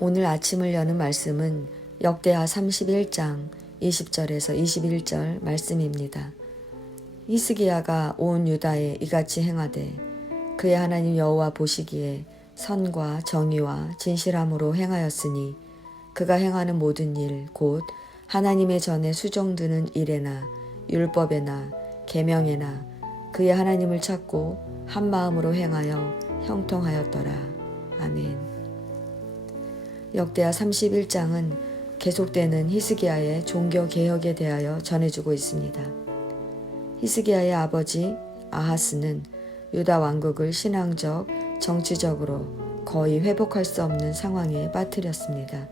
오늘 아침을 여는 말씀은 역대하 31장 20절에서 21절 말씀입니다. 히스기야가 온 유다에 이같이 행하되 그의 하나님 여호와 보시기에 선과 정의와 진실함으로 행하였으니 그가 행하는 모든 일 곧 하나님의 전에 수종드는 일에나 율법에나 계명에나 그의 하나님을 찾고 한 마음으로 행하여 형통하였더라. 아멘. 역대하 31장은 계속되는 히스기야의 종교개혁에 대하여 전해주고 있습니다. 히스기야의 아버지 아하스는 유다 왕국을 신앙적, 정치적으로 거의 회복할 수 없는 상황에 빠뜨렸습니다.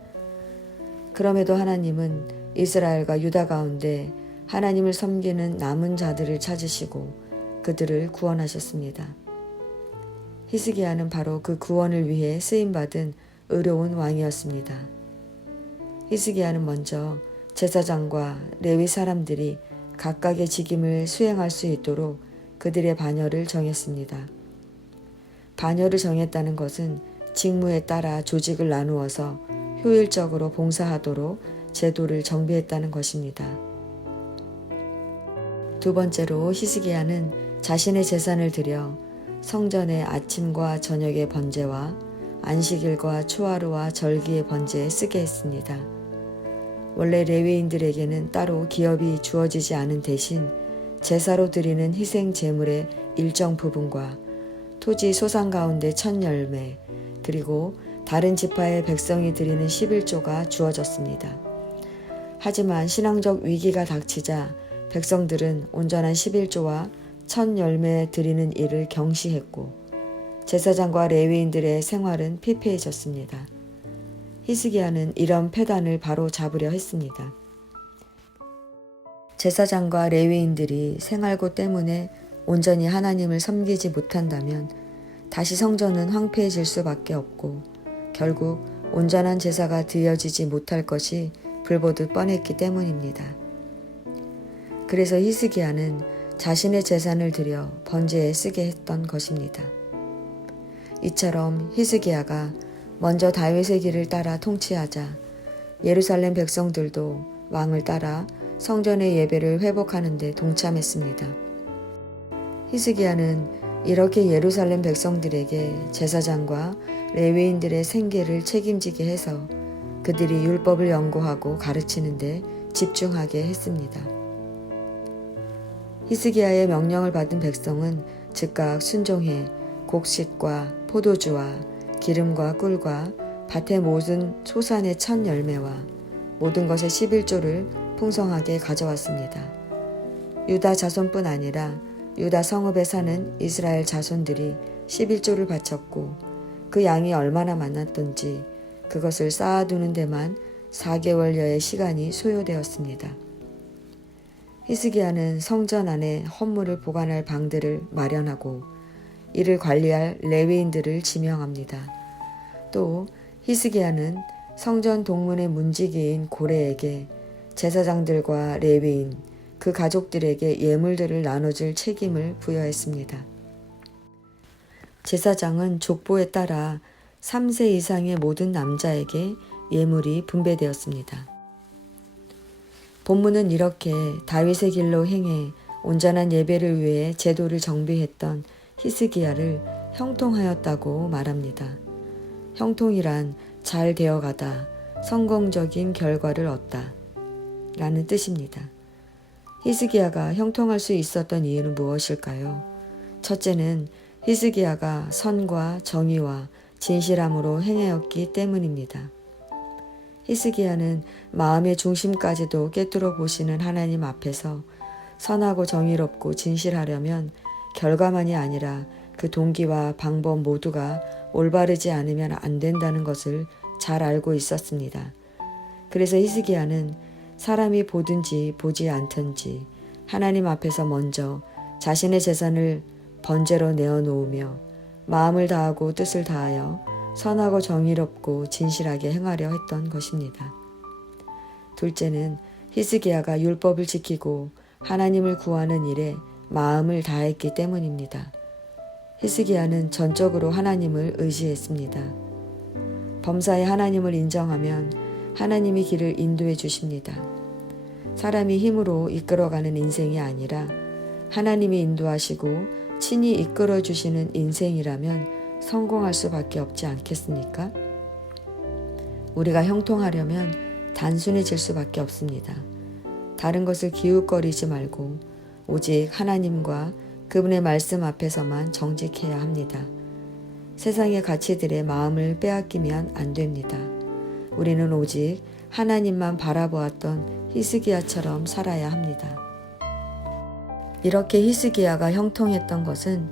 그럼에도 하나님은 이스라엘과 유다 가운데 하나님을 섬기는 남은 자들을 찾으시고 그들을 구원하셨습니다. 히스기야는 바로 그 구원을 위해 쓰임받은 의로운 왕이었습니다. 히스기야는 먼저 제사장과 레위 사람들이 각각의 직임을 수행할 수 있도록 그들의 반열을 정했습니다. 반열을 정했다는 것은 직무에 따라 조직을 나누어서 효율적으로 봉사하도록 제도를 정비했다는 것입니다. 두 번째로 히스기야는 자신의 재산을 들여 성전의 아침과 저녁의 번제와 안식일과 초하루와 절기의 번제에 쓰게 했습니다. 원래 레위인들에게는 따로 기업이 주어지지 않은 대신 제사로 드리는 희생 제물의 일정 부분과 토지 소산 가운데 첫 열매 그리고 다른 지파의 백성이 드리는 11조가 주어졌습니다. 하지만 신앙적 위기가 닥치자 백성들은 온전한 11조와 첫 열매 드리는 일을 경시했고 제사장과 레위인들의 생활은 피폐해졌습니다. 히스기야는 이런 폐단을 바로 잡으려 했습니다. 제사장과 레위인들이 생활고 때문에 온전히 하나님을 섬기지 못한다면 다시 성전은 황폐해질 수밖에 없고 결국 온전한 제사가 드려지지 못할 것이 불보듯 뻔했기 때문입니다. 그래서 히스기야는 자신의 재산을 들여 번제에 쓰게 했던 것입니다. 이처럼 히스기야가 먼저 다윗의 길을 따라 통치하자 예루살렘 백성들도 왕을 따라 성전의 예배를 회복하는 데 동참했습니다. 히스기야는 이렇게 예루살렘 백성들에게 제사장과 레위인들의 생계를 책임지게 해서 그들이 율법을 연구하고 가르치는 데 집중하게 했습니다. 히스기야의 명령을 받은 백성은 즉각 순종해 곡식과 포도주와 기름과 꿀과 밭의 모든 소산의 첫 열매와 모든 것의 11조를 풍성하게 가져왔습니다. 유다 자손뿐 아니라 유다 성읍에 사는 이스라엘 자손들이 11조를 바쳤고 그 양이 얼마나 많았던지 그것을 쌓아두는 데만 4개월여의 시간이 소요되었습니다. 히스기야는 성전 안에 헌물을 보관할 방들을 마련하고 이를 관리할 레위인들을 지명합니다. 또 히스기야는 성전 동문의 문지기인 고레에게 제사장들과 레위인, 그 가족들에게 예물들을 나눠줄 책임을 부여했습니다. 제사장은 족보에 따라 3세 이상의 모든 남자에게 예물이 분배되었습니다. 본문은 이렇게 다윗의 길로 행해 온전한 예배를 위해 제도를 정비했던 히스기야를 형통하였다고 말합니다. 형통이란 잘 되어가다, 성공적인 결과를 얻다 라는 뜻입니다. 히스기야가 형통할 수 있었던 이유는 무엇일까요? 첫째는 히스기야가 선과 정의와 진실함으로 행하였기 때문입니다. 히스기야는 마음의 중심까지도 꿰뚫어 보시는 하나님 앞에서 선하고 정의롭고 진실하려면 결과만이 아니라 그 동기와 방법 모두가 올바르지 않으면 안 된다는 것을 잘 알고 있었습니다. 그래서 히스기야는 사람이 보든지 보지 않든지 하나님 앞에서 먼저 자신의 재산을 번제로 내어놓으며 마음을 다하고 뜻을 다하여 선하고 정의롭고 진실하게 행하려 했던 것입니다. 둘째는 히스기야가 율법을 지키고 하나님을 구하는 일에 마음을 다했기 때문입니다. 히스기야는 전적으로 하나님을 의지했습니다. 범사에 하나님을 인정하면 하나님이 길을 인도해 주십니다. 사람이 힘으로 이끌어가는 인생이 아니라 하나님이 인도하시고 친히 이끌어 주시는 인생이라면 성공할 수밖에 없지 않겠습니까? 우리가 형통하려면 단순해질 수밖에 없습니다. 다른 것을 기웃거리지 말고 오직 하나님과 그분의 말씀 앞에서만 정직해야 합니다. 세상의 가치들의 마음을 빼앗기면 안 됩니다. 우리는 오직 하나님만 바라보았던 히스기야처럼 살아야 합니다. 이렇게 히스기야가 형통했던 것은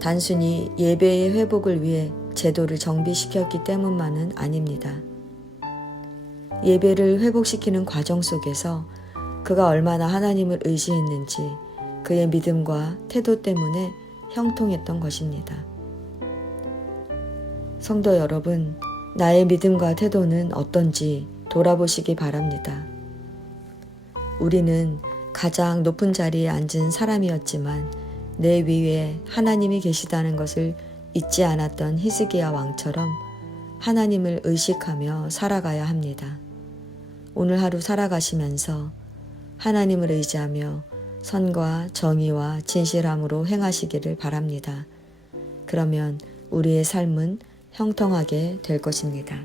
단순히 예배의 회복을 위해 제도를 정비시켰기 때문만은 아닙니다. 예배를 회복시키는 과정 속에서 그가 얼마나 하나님을 의지했는지 그의 믿음과 태도 때문에 형통했던 것입니다. 성도 여러분, 나의 믿음과 태도는 어떤지 돌아보시기 바랍니다. 우리는 가장 높은 자리에 앉은 사람이었지만 내 위에 하나님이 계시다는 것을 잊지 않았던 히스기야 왕처럼 하나님을 의식하며 살아가야 합니다. 오늘 하루 살아가시면서 하나님을 의지하며 선과 정의와 진실함으로 행하시기를 바랍니다. 그러면 우리의 삶은 형통하게 될 것입니다.